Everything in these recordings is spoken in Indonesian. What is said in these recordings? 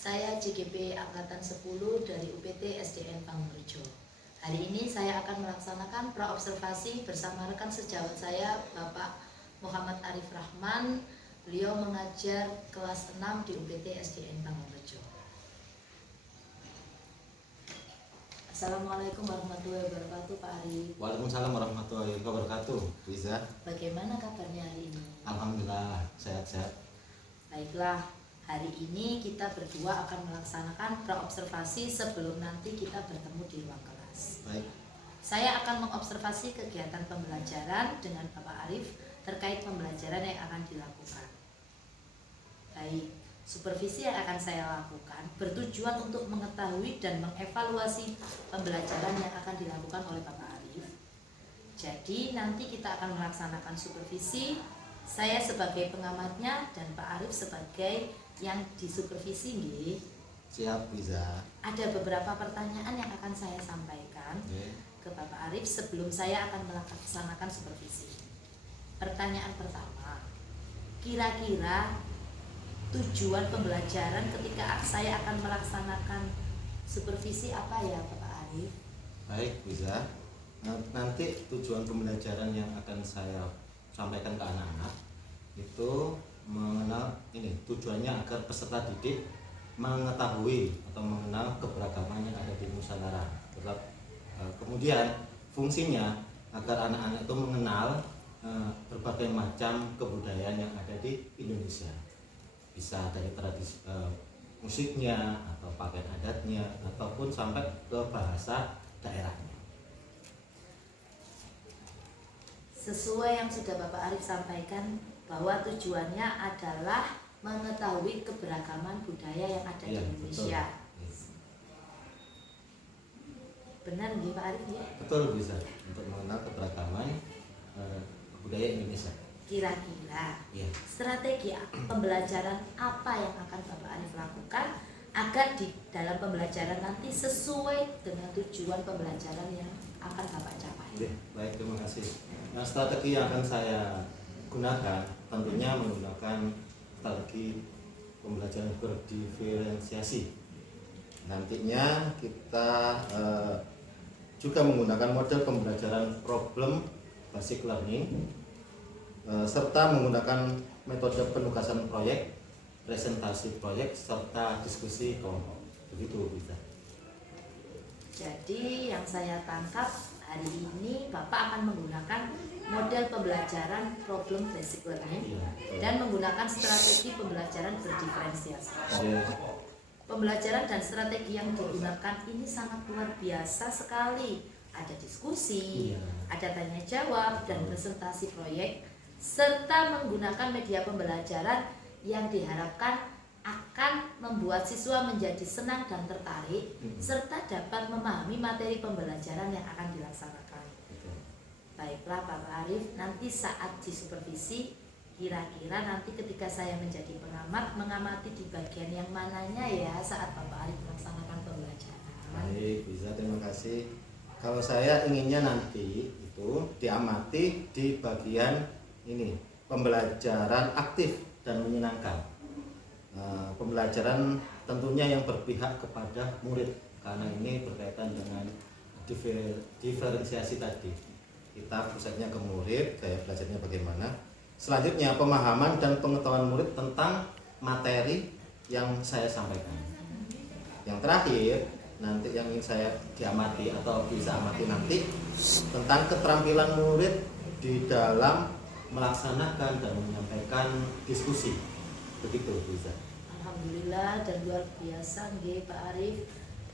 Saya JGP Angkatan 10 dari UPT SDN Pangurjo. Hari ini saya akan melaksanakan praobservasi bersama rekan sejawat saya, Bapak Muhammad Arif Rahman. Beliau mengajar kelas 6 di UPT SDN Pangurjo. Assalamualaikum warahmatullahi wabarakatuh, Pak Arif. Waalaikumsalam warahmatullahi wabarakatuh. Bisa? Bagaimana kabarnya hari ini? Alhamdulillah sehat-sehat. Baiklah, hari ini kita berdua akan melaksanakan praobservasi sebelum nanti kita bertemu di ruang kelas. Baik. Saya akan mengobservasi kegiatan pembelajaran dengan Bapak Arif terkait pembelajaran yang akan dilakukan. Baik, supervisi yang akan saya lakukan bertujuan untuk mengetahui dan mengevaluasi pembelajaran yang akan dilakukan oleh Bapak Arif. Jadi nanti kita akan melaksanakan supervisi, saya sebagai pengamatnya dan Pak Arif sebagai yang disupervisi. Nggih. Siap, bisa. Ada beberapa pertanyaan yang akan saya sampaikan ke Bapak Arif sebelum saya akan melaksanakan supervisi. Pertanyaan pertama, kira-kira tujuan pembelajaran ketika saya akan melaksanakan supervisi apa ya Bapak Arif? Baik, bisa. Nanti tujuan pembelajaran yang akan saya sampaikan ke anak-anak itu mengenal ini, tujuannya agar peserta didik mengetahui atau mengenal keberagaman yang ada di Nusantara. Kemudian fungsinya agar anak-anak itu mengenal berbagai macam kebudayaan yang ada di Indonesia. Bisa dari tradisi musiknya atau pakaian adatnya ataupun sampai ke bahasa daerahnya. Sesuai yang sudah Bapak Arif sampaikan bahwa tujuannya adalah mengetahui keberagaman budaya yang ada di Indonesia. Betul. Benar nggih Pak Arif ya? Betul, bisa untuk mengenal keberagaman budaya Indonesia. Kira-kira strategi pembelajaran apa yang akan Bapak Arif lakukan agar di dalam pembelajaran nanti sesuai dengan tujuan pembelajaran yang akan Bapak capai? Baik, terima kasih. Nah, strategi yang akan saya gunakan tentunya menggunakan strategi pembelajaran berdiferensiasi. Nantinya kita juga menggunakan model pembelajaran problem basic learning serta menggunakan metode penugasan proyek, presentasi proyek serta diskusi kelompok. Begitu bisa. Jadi yang saya tangkap hari ini Bapak akan menggunakan model pembelajaran problem basic learning dan menggunakan strategi pembelajaran berdiferensiasi. Pembelajaran dan strategi yang digunakan ini sangat luar biasa sekali. Ada diskusi, ada tanya jawab dan presentasi proyek, serta menggunakan media pembelajaran yang diharapkan akan membuat siswa menjadi senang dan tertarik serta dapat memahami materi pembelajaran yang akan dilaksanakan. Baiklah Pak Arif, nanti saat disupervisi kira-kira nanti ketika saya menjadi pengamat mengamati di bagian yang mananya ya saat Bapak Arif melaksanakan pembelajaran. Baik, bisa, terima kasih. Kalau saya inginnya nanti itu diamati di bagian ini, pembelajaran aktif dan menyenangkan. Pembelajaran tentunya yang berpihak kepada murid karena ini berkaitan dengan diferensiasi tadi. Kita pusatnya ke murid, gaya belajarnya bagaimana. Selanjutnya pemahaman dan pengetahuan murid tentang materi yang saya sampaikan. Yang terakhir nanti yang ingin saya diamati atau bisa amati nanti tentang keterampilan murid di dalam melaksanakan dan menyampaikan diskusi. Begitu bisa. Alhamdulillah dan luar biasa nggih Pak Arif.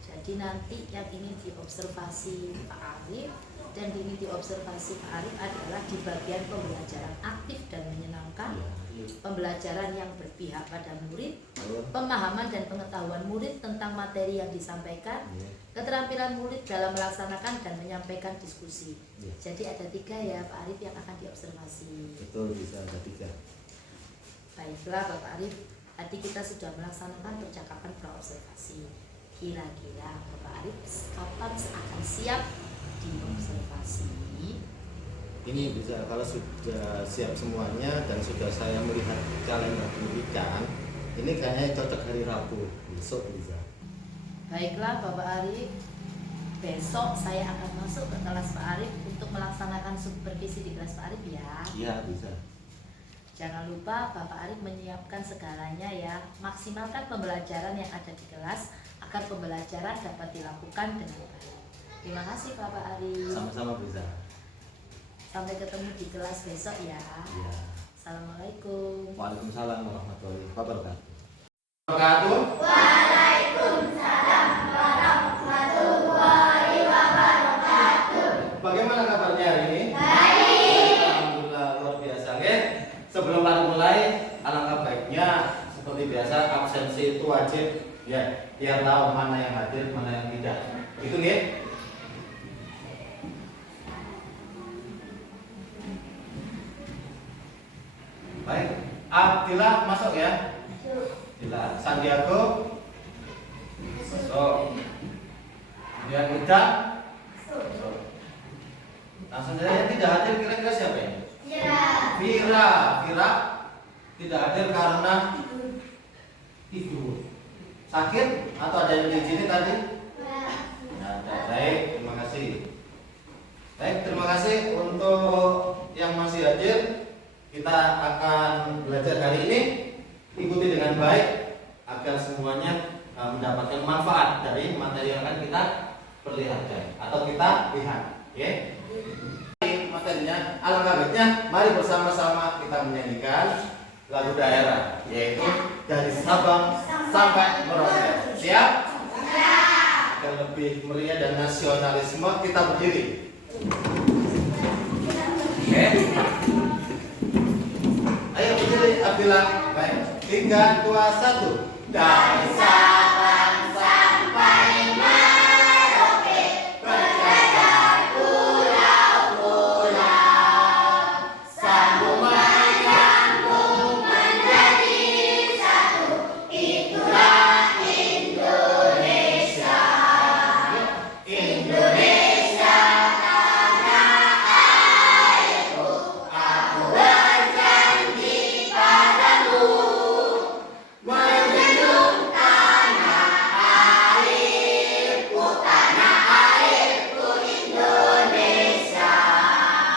Jadi nanti yang ingin diobservasi Pak Arif dan ingin diobservasi Pak Arif adalah di bagian pembelajaran aktif dan menyenangkan, pembelajaran yang berpihak pada murid, pemahaman dan pengetahuan murid tentang materi yang disampaikan, keterampilan murid dalam melaksanakan dan menyampaikan diskusi. Jadi ada 3 ya Pak Arif yang akan diobservasi. Betul, bisa ada 3. Baiklah Bapak Arif, tadi kita sudah melaksanakan percakapan praobservasi. Kira-kira Bapak Arif kapan akan siap diobservasi? Ini bisa kalau sudah siap semuanya dan sudah saya melihat calendar pendidikan Ini kayaknya cocok hari Rabu, besok bisa. Baiklah Bapak Arif, besok saya akan masuk ke kelas Pak Arif untuk melaksanakan supervisi di kelas Pak Arif ya. Iya bisa. Jangan lupa Bapak Arif menyiapkan segalanya ya. Maksimalkan pembelajaran yang ada di kelas agar pembelajaran dapat dilakukan dengan baik. Terima kasih Bapak Arif. Sama-sama bisa. Sampai ketemu di kelas besok ya. Iya. Assalamualaikum. Waalaikumsalam warahmatullahi wabarakatuh. Bagaimana kabarnya hari ini? Baik. Alhamdulillah luar biasa. Oke. Sebelum mulai, alangkah baiknya seperti biasa absensi itu wajib ya, biar tahu mana yang hadir, mana yang tidak. Itu nih. Baik. Abdillah masuk ya. Abdillah. Sandiago masuk. Kemudian Ida masuk. Langsung saja yang tidak hadir kira-kira siapa ya? Vira tidak hadir karena tidur. Sakit atau ada yang di sini tadi? Ada. Baik, terima kasih. Baik, terima kasih untuk yang masih hadir. Kita akan belajar hari ini. Ikuti dengan baik agar semuanya mendapatkan manfaat dari materi yang akan kita perlihatkan atau kita lihat. Oke? Materinya, alangkah baiknya mari bersama-sama kita menyanyikan lagu daerah, yaitu dari Sabang sampai Merauke. Siap? Agar lebih meriah dan nasionalisme kita berdiri. Oke. Ayo berdiri Abdillah. Baik. 3, 2, 1. Dari Sabang sampai Merauke berjajar pulau-pulau, sambung menyambung menjadi satu, itulah Indonesia. Indonesia tanah airku, aku berjanji padamu menjunjung tanah airku Indonesia.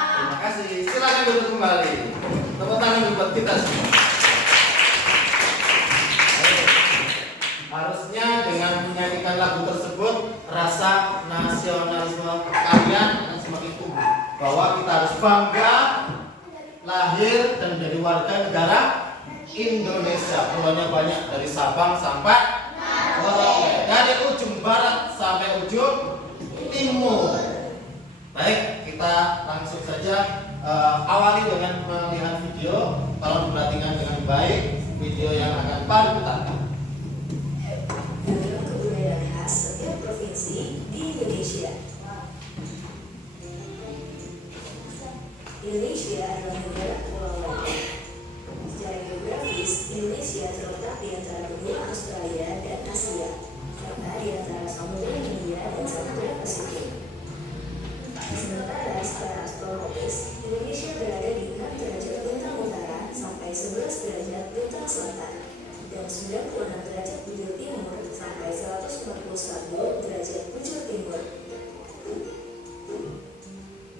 Terima kasih. Silakan duduk kembali. Tepuk tangan buat kita semua. Harusnya dengan menyanyikan lagu tersebut rasa nasionalisme kalian akan semakin tumbuh, bahwa kita harus bangga lahir dan menjadi warga negara Indonesia. Pulaunya banyak dari Sabang sampai Merauke, dari ujung barat sampai ujung timur. Baik, kita langsung saja awali dengan melihat video. Tolong perhatikan dengan baik video yang akan Pak putarkan. Dalam kebudayaan khas setiap provinsi di Indonesia. Indonesia adalah negara kepulauan. Secara geografis, Indonesia terletak di antara benua Australia dan Asia, serta di antara Samudra Hindia dan Samudra Pasifik. Sementara secara astrologis, Indonesia berada di 6 derajat bintang utara sampai 11 derajat bintang selatan, dan 96 derajat bujur timur sampai 141 derajat bujur timur.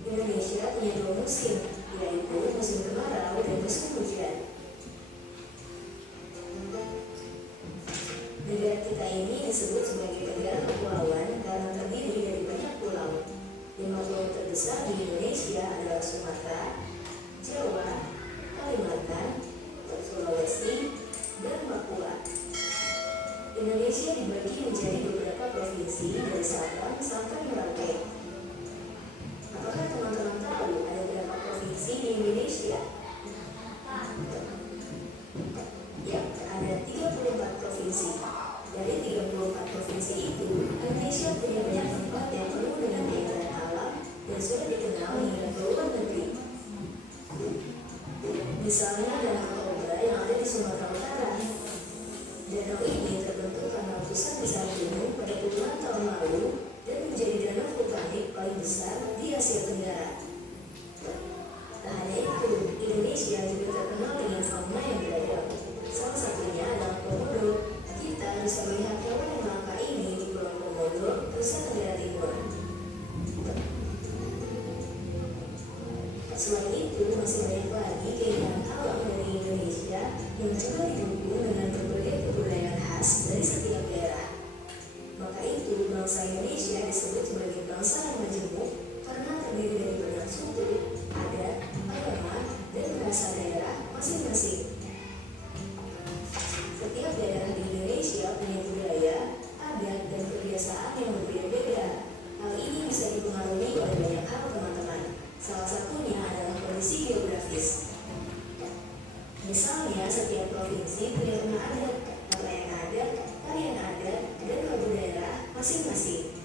Indonesia punya 2 musim, yaitu musim kemarau dan musim hujan. Negara kita ini disebut sebagai negara kepulauan karena terdiri dari banyak pulau. 5 pulau terbesar di Indonesia adalah Sumatera, Jawa, Kalimantan, Sulawesi, dan Papua. Indonesia dibagi menjadi beberapa provinsi dari Sabang sampai Merauke. Apakah teman-teman tahu ada berapa provinsi di Indonesia? Ya, ada 34 provinsi. Dari 34 provinsi itu, Indonesia punya banyak tempat yang penuh dengan keindahan alam dan sudah dikenal hingga ke luar negeri. Misalnya Danau Toba yang ada di Sumatera Utara. Danau ini terbentuk karena letusan besar gunung pada puluhan tahun lalu dan menjadi danau vulkanik paling besar di Asia Tenggara. Tak hanya itu, Indonesia juga terkenal dengan fauna yang beragam. Salah satunya adalah Misalnya, setiap provinsi punya rumah adat, pakaian adat, tarian adat, dan lagu daerah masing-masing.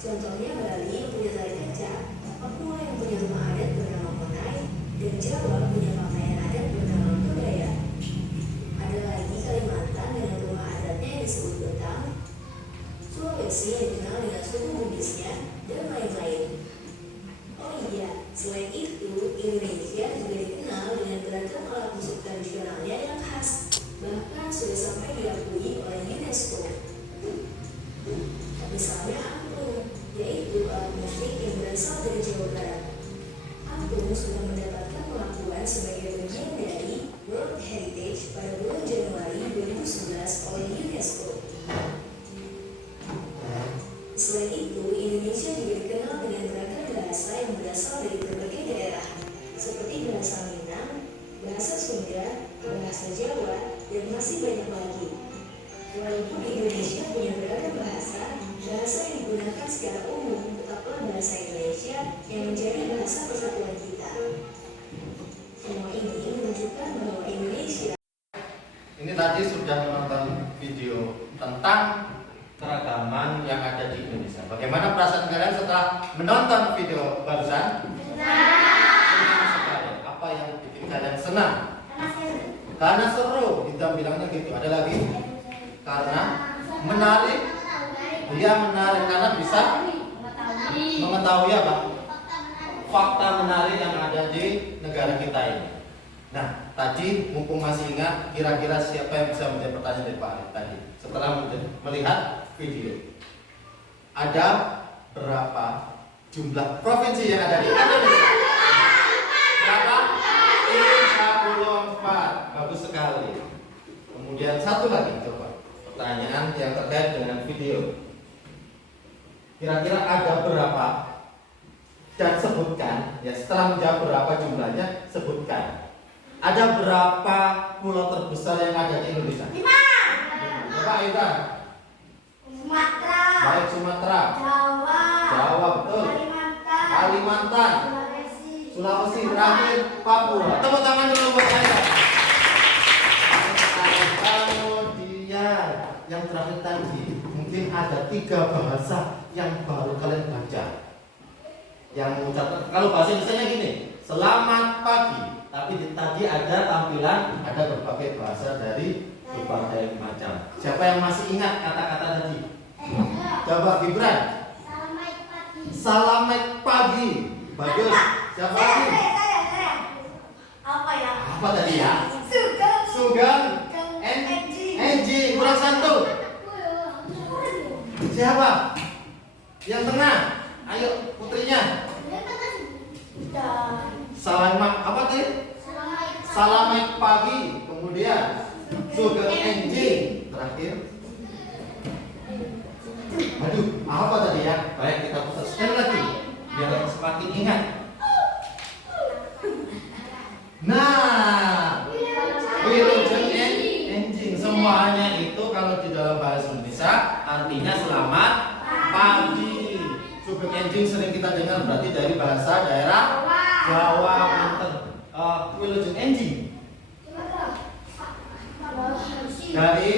Contohnya Bali punya tari kecak, Papua yang punya rumah adat bernama Konai, dan Jawa punya pakaian adat bernama Budaya. Ada lagi Kalimantan dengan rumah adatnya yang disebut Betang, Sulawesi yang dikenal dengan suku Bugisnya, dan lain-lain. Oh iya, selain itu, Indonesia juga dikenal dengan beragam alat musik tradisionalnya yang khas, bahkan sudah sampai diakui oleh UNESCO. Misalnya angklung, yaitu alat musik yang berasal dari Jawa Barat. Angklung sudah mendapatkan pengakuan sebagai bagian dari World Heritage pada bulan Januari 2011 oleh UNESCO. Selain itu, Indonesia juga dikenal dengan beragam bahasa yang berasal dari berbagai daerah, seperti bahasa Minang, bahasa Sunda, bahasa Jawa, dan masih banyak lagi. Walaupun Indonesia punya beragam bahasa yang digunakan secara umum tetaplah bahasa Indonesia yang menjadi bahasa persatuan kita. Semua ini menunjukkan bahwa Indonesia. Ini tadi sudah menonton video tentang keragaman yang ada di Indonesia. Bagaimana perasaan kalian setelah menonton video barusan? Senang sekali. Apa yang bikin kalian senang? Karena seru. Kita bilangnya gitu. Ada lagi? Karena menarik. Dia menarik karena bisa mengetahui apa? Fakta menarik yang ada di negara kita ini. Nah, tadi mumpung masih ingat, kira-kira siapa yang bisa menjawab pertanyaan dari Pak Arif tadi setelah melihat video? Ada berapa jumlah provinsi yang ada di Indonesia? Berapa? 34. Bagus sekali. Kemudian satu lagi, coba pertanyaan yang terkait dengan video. Kira-kira ada berapa? Dan sebutkan, ya setelah menjawab berapa jumlahnya, sebutkan. Ada berapa pulau terbesar yang ada di Indonesia? 5. Berapa Aida? Sumatera. Baik, Sumatera. Jawa. Jawa, betul. Kalimantan. Kalimantan. Sulawesi, terakhir Papua. Tepuk tangan dulu buat Aida. Kemudian yang terakhir tadi, mungkin ada 3 bahasa yang baru kalian baca. Yang mengucapkan, kalau bahasa Indonesia gini, selamat pagi. Tapi tadi ada tampilan, ada berbagai bahasa dari berbagai macam. Siapa yang masih ingat kata-kata tadi? Coba Gibran. Selamat pagi. Bagus. Siapa lagi? Apa ya? Apa tadi ya? Sugeng. Enji. Kurang satu. Siapa? Yang tengah. Ayo putrinya. Selamat apa tadi? Selamat pagi. Kemudian Sugeng Enji. Terakhir. Aduh, apa tadi ya? Baik, kita putar sekali lagi biar semakin ingat. Nah, Wilujeng Enjing. Semuanya itu kalau di dalam bahasa Indonesia artinya selamat pagi. Sugeng Enjing sering kita dengar berarti dari bahasa daerah Jawa. Pinter. Wilujeng Enjing dari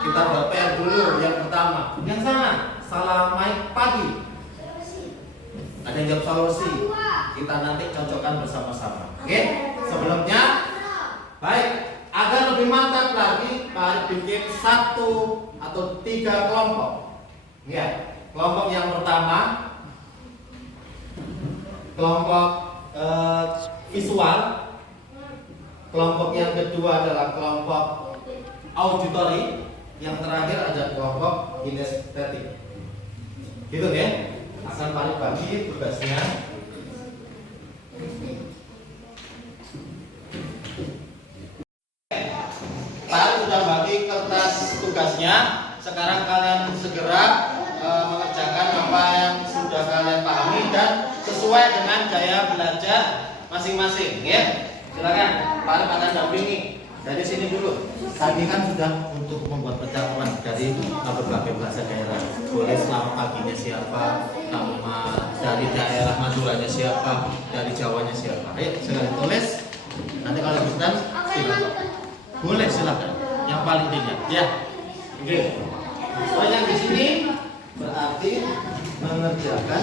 kita berpel dulu yang pertama. Yang sana, selamat pagi. Ada yang jawab Sulawesi. Kita nanti cocokkan bersama-sama. Oke? Sebelumnya, baik. Agar lebih mantap lagi, Pak Arif bikin 1 atau 3 kelompok. Ya, kelompok yang pertama, kelompok visual. Kelompok yang kedua adalah kelompok auditori. Yang terakhir ada kelompok kinestetik. Gitu ya? Akan Pak Arif bagi tugasnya. Pak Arif sudah bagi kertas tugasnya. Sekarang kalian segera mengerjakan apa yang sudah kalian pahami dan sesuai dengan gaya belajar masing-masing, ya. Silakan, Pak Arif akan dampingi dari sini dulu. Tadi kan sudah untuk membuat percakapan dari berbagai bahasa daerah. Boleh selamat paginya siapa, nama dari daerah Maduranya siapa, dari Jawanya siapa. Ayo segera tulis Ya, oke. So yang di sini berarti mengerjakan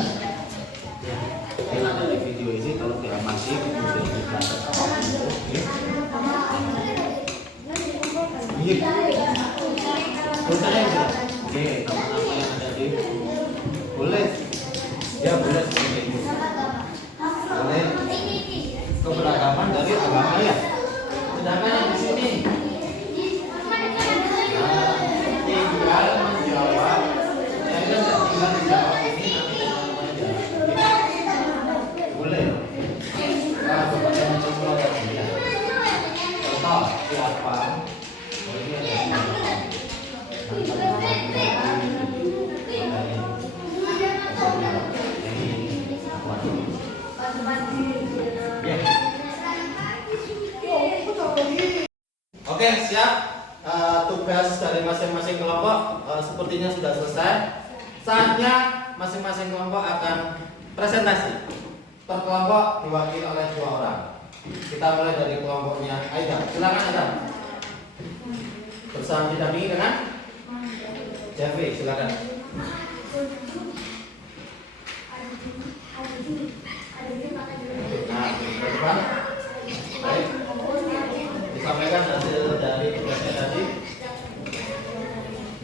ya, yang ada di video ini kalau diamati kemudian dicatat. Oke. Tulisannya yang jelas. Oke, nama-nama yang ada di boleh. Ya boleh seperti itu. Boleh keberagaman dari agama ya. Sedangkan yang di sini tinggal menjawab. Saya kan tinggal menjawab ini nanti namanya boleh. Nah, seperti yang semula tadi ya. Contoh siapa? Oh ini ada. Oke, siap. Tugas dari masing-masing kelompok sepertinya sudah selesai. Saatnya masing-masing kelompok akan presentasi. Per kelompok diwakili oleh 2 orang. Kita mulai dari kelompoknya Aida. Silakan Aida. Bersama didampingi dengan Jeffrey, silakan. Nah, ke depan. Baik. Disampaikan hasil dari tugasnya tadi.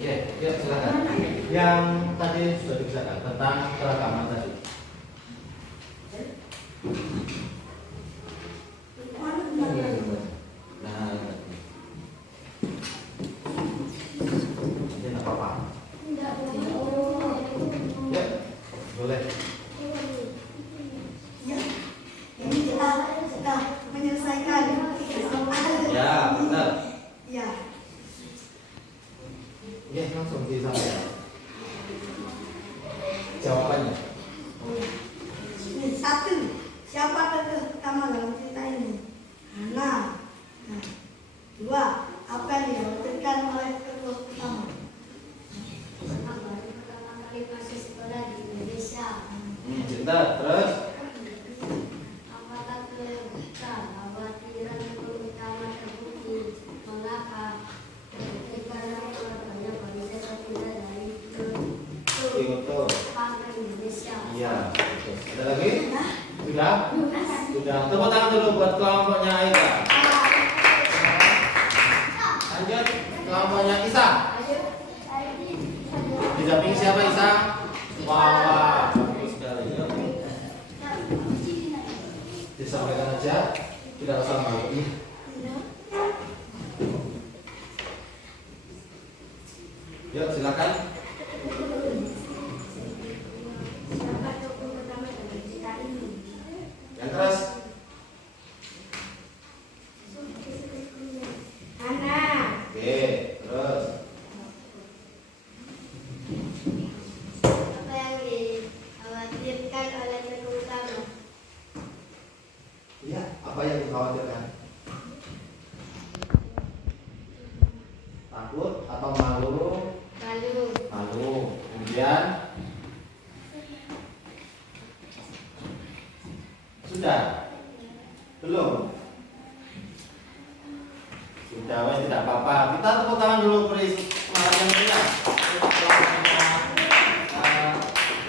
Ya, silakan. Yang tadi sudah dibicarakan tentang keragaman tadi. Nah, ini nggak apa-apa. Ya, boleh. Ini sudah menyelesaikan soal. Ya, benar. Ya. Ya, langsung disampaikan. Jawabannya. Ini 1. Siapa tokoh utama dalam cerita ini? Hana. Nah, 2. Apa yang dilakukan oleh tokoh utama? Baru pertama kali masuk sekolah di Indonesia. Bentar, terus. Apakah kekhawatiran utama terbukti? Mengapa? Karena keluarganya bangsa pindah dari Kyoto. Jepang ke Indonesia. Iya, betul. Ada lagi? Sudah? Sudah. Tepuk tangan dulu buat kelompoknya Aida. Lanjut, kelompoknya Isa. Didampingi siapa Isa? Wah, bagus sekali. Disampaikan aja, tidak usah malu. Yuk, silakan. Siapa tokoh utama dalam cerita ini? Yang keras. Hana. Oke, terus. Apa yang dikhawatirkan oleh tokoh utama? Iya, apa yang dikhawatirkan? Takut atau malu? Lalu Malu. Kemudian sudah? Belum? Sudah, wes tidak apa-apa. Kita tepuk tangan dulu, please. Semangat yang meriah.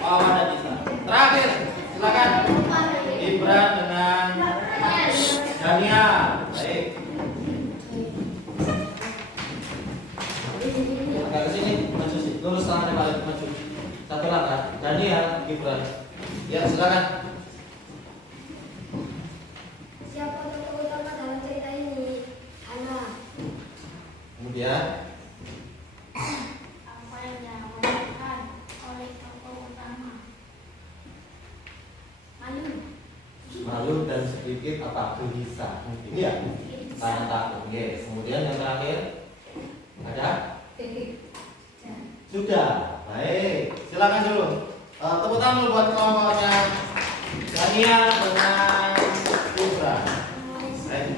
Wawan dan Isa. Terakhir, silakan. Ibran dengan Daniel. Baik. Agak ke sini, maju sih. Lurus tangannya balik, maju. Satu langkah. Daniel, Ibran. Ya, silakan. siapa tokoh utama dalam cerita ini? Hana. Kemudian Apa yang dikhawatirkan oleh tokoh utama? Malu. malu dan sedikit apa? Gelisah. Iya. Karena takut. Yes. Kemudian yang terakhir ada? Sudah. Baik. Silakan dulu. Tepuk tangan dulu buat kelompoknya Daniel dengan Ibra. Baik.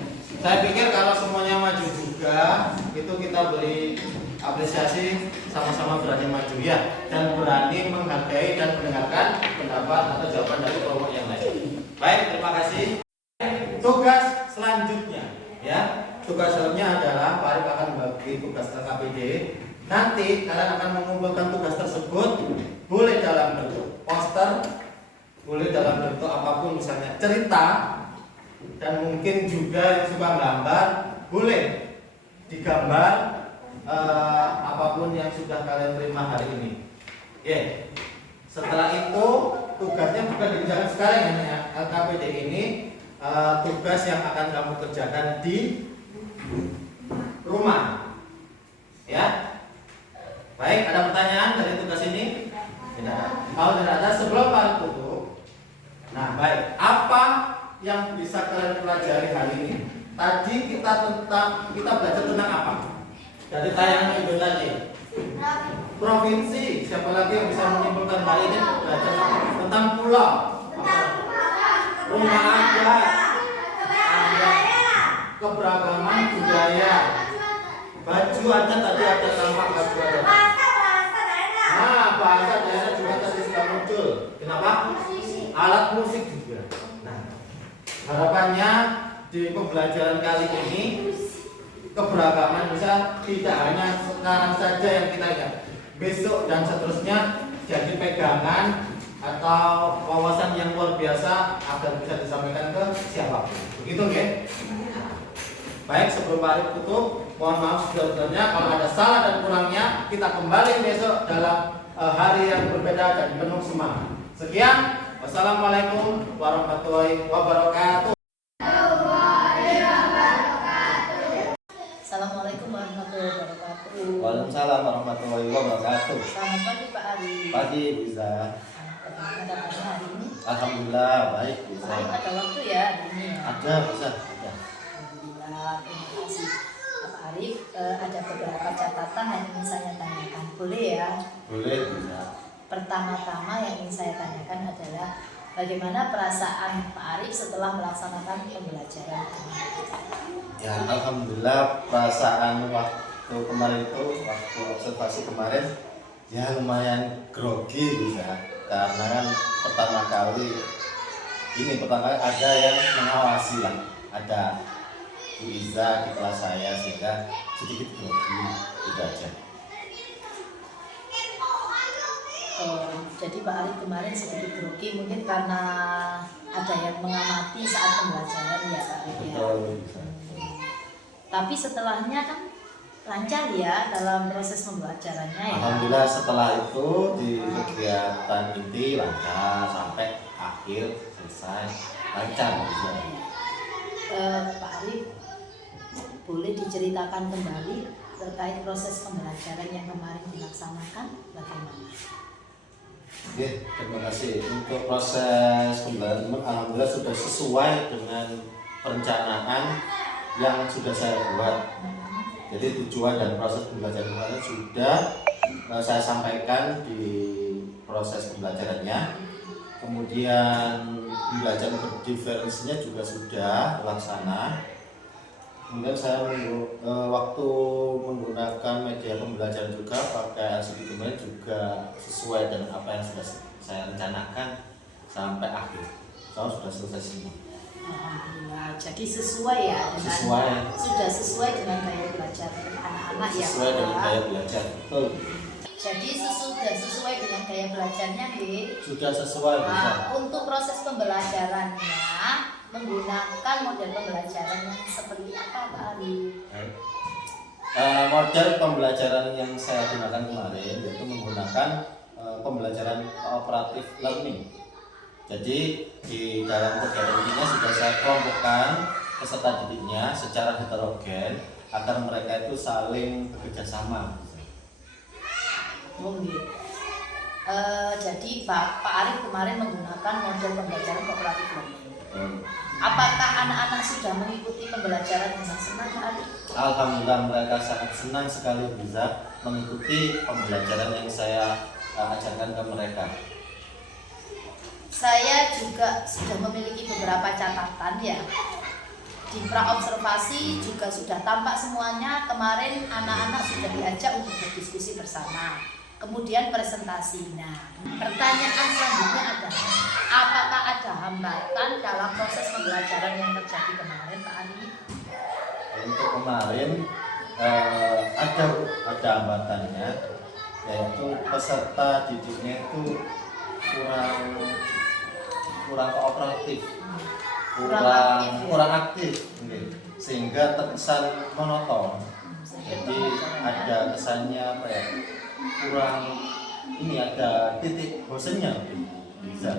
Saya pikir kalau semuanya maju juga, itu kita beri apresiasi, sama-sama berani maju ya, dan berani menghargai dan mendengarkan pendapat atau jawaban dari kelompok yang lain. Baik, terima kasih. Tugas selanjutnya Ya, tugas dalamnya adalah Pak Arif akan membagi tugas LKPD. Nanti kalian akan mengumpulkan tugas tersebut, boleh dalam bentuk poster, boleh dalam bentuk apapun, misalnya cerita, dan mungkin juga yang suka gambar, boleh digambar apapun yang sudah kalian terima hari ini. Ya. Setelah itu tugasnya bukan dikerjakan sekarang ya, LKPD ini tugas yang akan kamu kerjakan di rumah. Ya. Baik, ada pertanyaan dari tugas ini? Tidak ada. Kalau tidak ada, sebelum Pak tutup. Nah, baik. Apa yang bisa kalian pelajari hari ini? Tadi kita belajar tentang apa? Dari tayangan video tadi. Provinsi. Siapa lagi yang bisa menyimpulkan hari ini? Belajar tentang pulau. Rumah adat. Keberagaman budaya. Baju adat tadi ada tampak baju adat. Nah, bahasa daerah juga tadi sudah muncul. Kenapa? Alat musik juga. Nah, harapannya di pembelajaran kali ini keberagaman bisa tidak hanya sekarang saja yang kita lihat, besok dan seterusnya jadi pegangan atau wawasan yang luar biasa agar bisa disampaikan ke siapapun. Begitu, oke? Baik, sebelum Pak Arif tutup, mohon maaf sebetulnya kalau ada salah dan kurangnya, kita kembali besok dalam hari yang berbeda dan penuh semangat. Sekian, wassalamualaikum warahmatullahi wabarakatuh. Assalamualaikum warahmatullahi wabarakatuh. Waalaikumsalam warahmatullahi wabarakatuh. Selamat pagi Pak Ari. Pagi bisa. Ada apa hari ini? Alhamdulillah baik bisa. Baik, ada waktu ya hari ini ya. Ada bisa. Ada. Alhamdulillah, terima kasih Pak Arif. Ada beberapa catatan yang ingin saya tanyakan, boleh ya? Boleh bisa. Pertama-tama yang ingin saya tanyakan adalah bagaimana perasaan Pak Arif setelah melaksanakan pembelajaran kemarin? Ya alhamdulillah perasaan waktu kemarin itu, waktu observasi kemarin ya lumayan grogi bisa. Karena kan pertama kali ada yang mengawasi lah, ada Bu Iza di kelas saya sehingga sedikit grogi itu aja. Jadi Pak Arif kemarin sedikit grogi mungkin karena ada yang mengamati saat pembelajaran ya Pak Arif ya. Betul bisa. Tapi setelahnya kan lancar ya dalam proses pembelajarannya ya. Alhamdulillah setelah itu di kegiatan inti lancar sampai akhir selesai lancar bisa. Pak Arif boleh diceritakan kembali terkait proses pembelajaran yang kemarin dilaksanakan bagaimana? Oke, terima kasih. Untuk proses pembelajaran alhamdulillah sudah sesuai dengan perencanaan yang sudah saya buat. Jadi tujuan dan proses pembelajaran kemarin sudah saya sampaikan di proses pembelajarannya. Kemudian pembelajaran berdiferensinya juga sudah terlaksana. Kemudian saya waktu menggunakan media pembelajaran juga pakai LCD kemarin juga sesuai dengan apa yang sudah saya rencanakan sampai akhir. Saya sudah selesai semua. Alhamdulillah, jadi sesuai ya dengan sudah sesuai dengan gaya belajar anak-anak ya. Sesuai dengan gaya belajar, betul. Jadi sudah sesuai dengan gaya belajarnya, B. Sudah sesuai. Nah, untuk proses pembelajarannya menggunakan model pembelajaran yang seperti apa, Pak Ari? Model pembelajaran yang saya gunakan kemarin yaitu menggunakan pembelajaran cooperative learning. Jadi di dalam kegiatan ini sudah saya kelompokkan peserta didiknya secara heterogen agar mereka itu saling bekerjasama. Jadi Pak Arif kemarin menggunakan model pembelajaran cooperative learning. Apakah anak-anak sudah mengikuti pembelajaran dengan senang, Pak Arif? Alhamdulillah mereka sangat senang sekali bisa mengikuti pembelajaran yang saya ajarkan ke mereka. Saya juga sudah memiliki beberapa catatan ya. Di praobservasi juga sudah tampak semuanya. Kemarin anak-anak sudah diajak untuk berdiskusi bersama. Kemudian presentasi. Nah, pertanyaan selanjutnya adalah apakah ada hambatan dalam proses pembelajaran yang terjadi kemarin, Pak Ari? untuk kemarin ada hambatannya, yaitu peserta didiknya itu kurang kooperatif, kurang aktif, sehingga terkesan monoton. Jadi ada kesannya apa ya, ada titik bosennya bisa.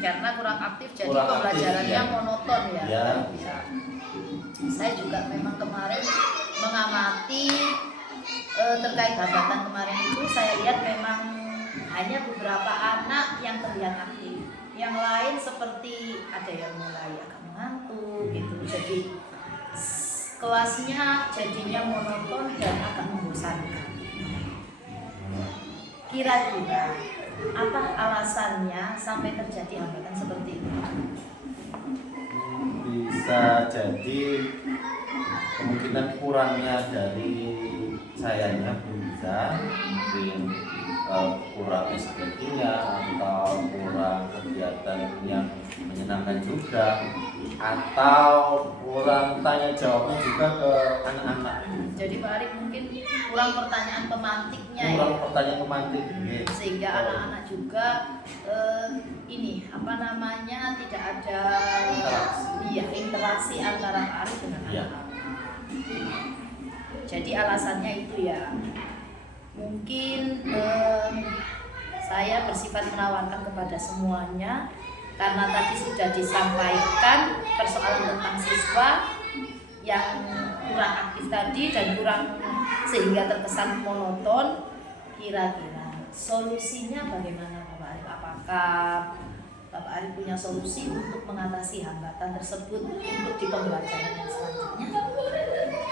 Karena kurang aktif jadi Kurang pembelajarannya aktif, ya. monoton ya. Ya. Ya. Saya juga memang kemarin mengamati terkait hambatan kemarin itu, saya lihat memang hanya beberapa anak yang terlihat aktif. Yang lain seperti ada yang mulai agak mengantuk gitu. Jadi kelasnya jadinya monoton dan agak membosankan. Kira-kira apa alasannya sampai terjadi hambatan seperti itu? Bisa jadi kemungkinan kurangnya dari sayanya bisa, mungkin kurang SPT-nya atau kurang kegiatan yang menyenangkan juga, atau kurang tanya jawabnya juga ke anak-anak. Jadi Pak Arif mungkin kurang pertanyaan pemantiknya Kurang ya, pertanyaan pemantik, sehingga anak-anak juga tidak ada interaksi antara Pak Arif dengan Iya. anak-anak. Jadi alasannya itu ya mungkin saya bersifat menawarkan kepada semuanya, karena tadi sudah disampaikan persoalan tentang siswa yang kurang aktif tadi dan kurang, sehingga terkesan monoton. Kira-kira solusinya bagaimana Bapak Arif? Apakah Bapak Arif punya solusi untuk mengatasi hambatan tersebut untuk di pembelajaran yang selanjutnya?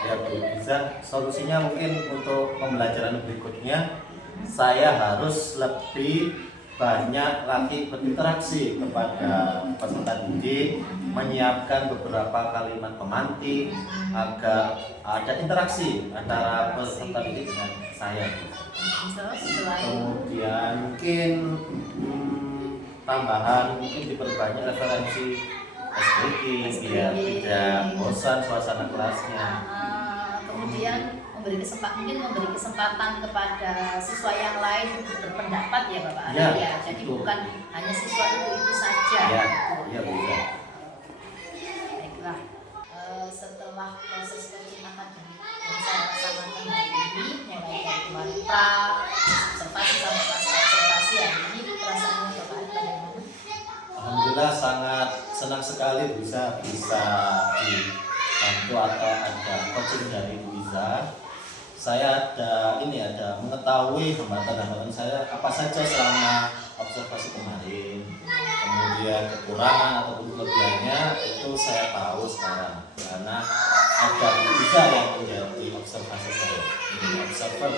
Ya Bu, bisa. Solusinya mungkin untuk pembelajaran berikutnya saya harus lebih banyak lagi berinteraksi kepada peserta didik, menyiapkan beberapa kalimat pemantik agar ada interaksi antara peserta didik dengan saya. Kemudian mungkin tambahan, mungkin diperbanyak referensi SPG biar tidak bosan suasana kelasnya. Kemudian memberi kesempatan kepada siswa yang lain untuk berpendapat ya Bapak Arif ya. Jadi betul. bukan hanya siswa itu saja. Ya, Gitu. ya bisa. Baiklah, setelah proses coaching akademik yang saya laksanakan hari ini, mulai dari kemarin observasi sampai pasca observasi hari ini, perasaannya Bapak Arif bagaimana? Alhamdulillah sangat senang sekali bisa dibantu atau ada coaching dari Bu Iza. Saya ada mengetahui hambatan-hambatan saya apa saja selama observasi kemarin, kemudian kekurangan ataupun kelebihannya itu saya tahu sekarang karena ada Bu Iza yang menjadi observasi saya, menjadi observer,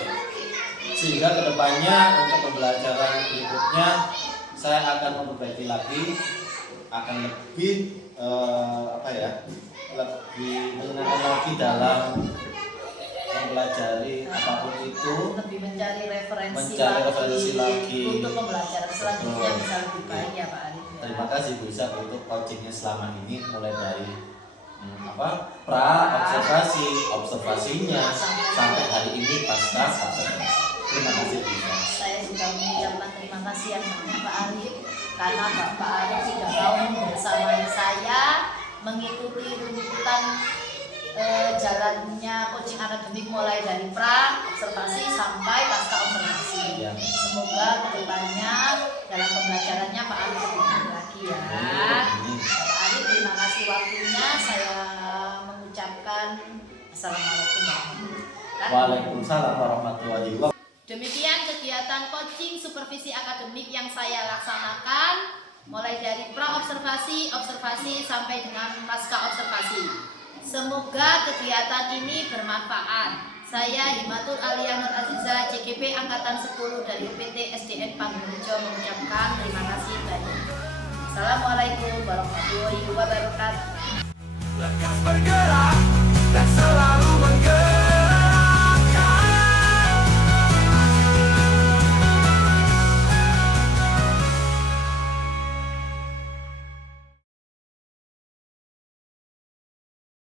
sehingga kedepannya untuk pembelajaran berikutnya saya akan memperbaiki lagi, akan lebih lebih menyenangkan lagi dalam mempelajari apapun itu, Lebih mencari referensi lagi untuk pembelajaran selanjutnya bisa lebih baik ya Pak Arif. Ya. Terima kasih Bu Iza untuk coachingnya selama ini, mulai dari observasinya sampai hari ini pasca observasi. Terima kasih Bu Iza. Saya juga mengucapkan terima kasih yang banyak Pak Arif, karena Bapak Arif sudah mau membersamai saya mengikuti runtutan jalannya coaching akademik mulai dari observasi sampai pasca observasi. Ya. Semoga kedepannya dalam pembelajarannya Pak Arif lebih baik lagi ya. Amin. Pak Arif, terima kasih waktunya. Saya mengucapkan Assalamualaikum warahmatullahi wabarakatuh. Waalaikumsalam warahmatullahi wabarakatuh. Demikian kegiatan coaching supervisi akademik yang saya laksanakan mulai dari pra-observasi, observasi sampai dengan pasca observasi. Semoga kegiatan ini bermanfaat. Saya Himatul Alia Nur Aziza, CGP Angkatan 10 dari UPT SDN Panggung mengucapkan terima kasih banyak. Assalamualaikum warahmatullahi wabarakatuh. Lekas bergerak.